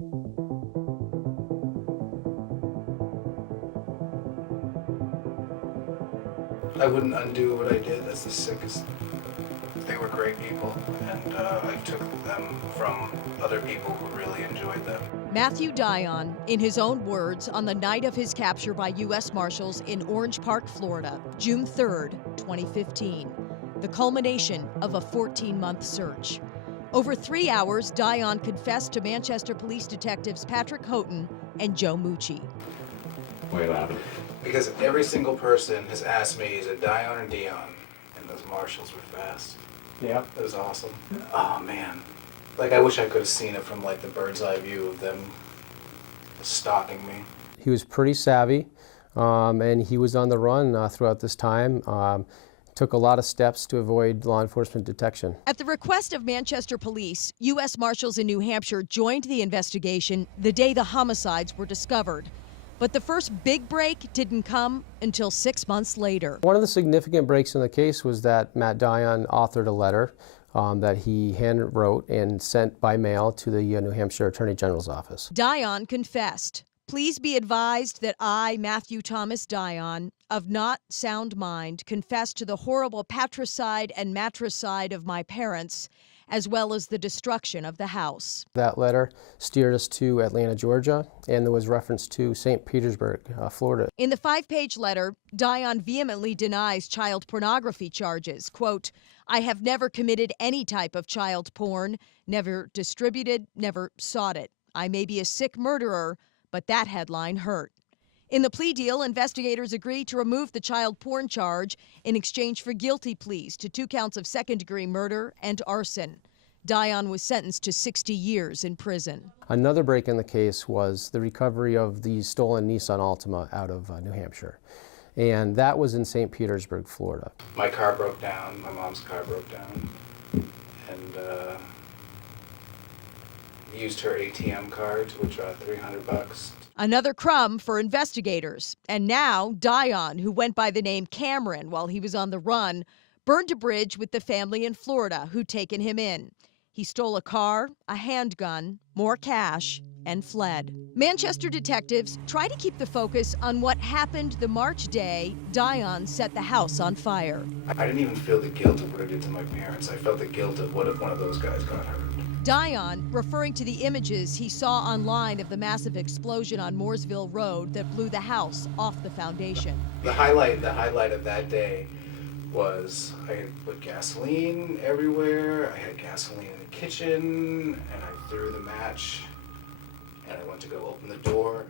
I wouldn't undo what I did. That's the sickest. They were great people, and I took them from other people who really enjoyed them. Matthew Dion, in his own words, on the night of his capture by U.S. Marshals in Orange Park, Florida, June 3rd, 2015, the culmination of a 14-month search. Over 3 hours, Dion confessed to Manchester police detectives Patrick Houghton and Joe Mucci. Why laugh? Because every single person has asked me, is it Dion or Dion? And those marshals were fast. Yeah. It was awesome. Oh, man. Like, I wish I could have seen it from, like, the bird's eye view of them stalking me. He was pretty savvy, and he was on the run throughout this time. Took a lot of steps to avoid law enforcement detection. At the request of Manchester police, U.S. Marshals in New Hampshire joined the investigation the day the homicides were discovered. But the first big break didn't come until 6 months later. One of the significant breaks in the case was that Matt Dion authored a letter that he hand wrote and sent by mail to the New Hampshire Attorney General's office. Dion confessed. Please be advised that I, Matthew Thomas Dion, of not sound mind, confess to the horrible patricide and matricide of my parents, as well as the destruction of the house. That letter steered us to Atlanta, Georgia, and there was reference to St. Petersburg, Florida. In the 5-page letter, Dion vehemently denies child pornography charges. Quote, I have never committed any type of child porn, never distributed, never sought it. I may be a sick murderer, but that headline hurt. In the plea deal, investigators agreed to remove the child porn charge in exchange for guilty pleas to 2 counts of second-degree murder and arson. Dion was sentenced to 60 years in prison. Another break in the case was the recovery of the stolen Nissan Altima out of New Hampshire. And that was in St. Petersburg, Florida. My car broke down. My mom's car broke down. And used her ATM card to withdraw $300. Another crumb for investigators. And now, Dion, who went by the name Cameron while he was on the run, burned a bridge with the family in Florida who'd taken him in. He stole a car, a handgun, more cash, and fled. Manchester detectives try to keep the focus on what happened the March day Dion set the house on fire. I didn't even feel the guilt of what I did to my parents. I felt the guilt of what if one of those guys got hurt. Dion, referring to the images he saw online of the massive explosion on Mooresville Road that blew the house off the foundation. The highlight of that day was I had put gasoline everywhere. I had gasoline in the kitchen, and I threw the match, and I went to go open the door.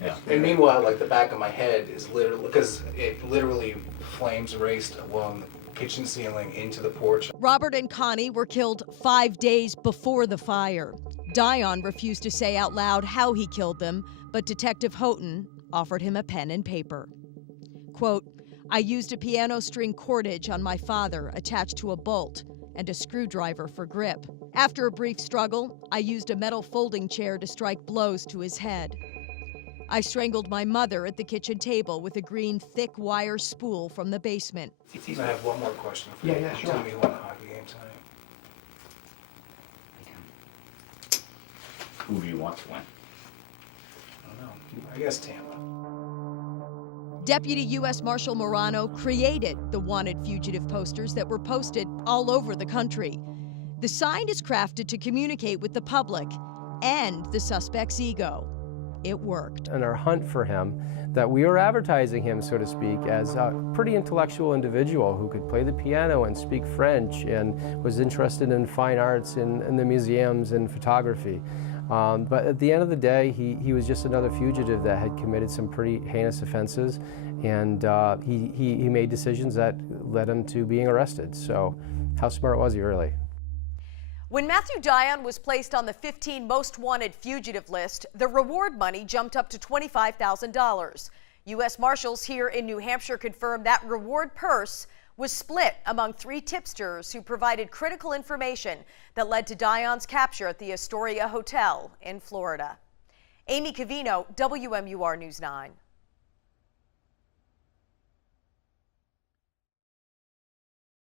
Yeah. And meanwhile, like, the back of my head is literally, because it literally flames raced along the kitchen ceiling into the porch. Robert and Connie were killed 5 days before the fire. Dion refused to say out loud how he killed them, but Detective Houghton offered him a pen and paper. Quote, I used a piano string cordage on my father attached to a bolt and a screwdriver for grip. After a brief struggle, I used a metal folding chair to strike blows to his head. I strangled my mother at the kitchen table with a green thick wire spool from the basement. I have one more question for you. Yeah, sure. Tell me you won a hockey game tonight. Who do you want to win? I don't know. I guess Tampa. Deputy U.S. Marshal Morano created the wanted fugitive posters that were posted all over the country. The sign is crafted to communicate with the public and the suspect's ego. It worked. In our hunt for him, that we were advertising him, so to speak, as a pretty intellectual individual who could play the piano and speak French and was interested in fine arts in the museums and photography. But at the end of the day, he was just another fugitive that had committed some pretty heinous offenses, and he made decisions that led him to being arrested. So how smart was he, really? When Matthew Dion was placed on the 15 most wanted fugitive list, the reward money jumped up to $25,000. U.S. Marshals here in New Hampshire confirmed that reward purse was split among 3 tipsters who provided critical information that led to Dion's capture at the Astoria Hotel in Florida. Amy Cavino, WMUR News 9.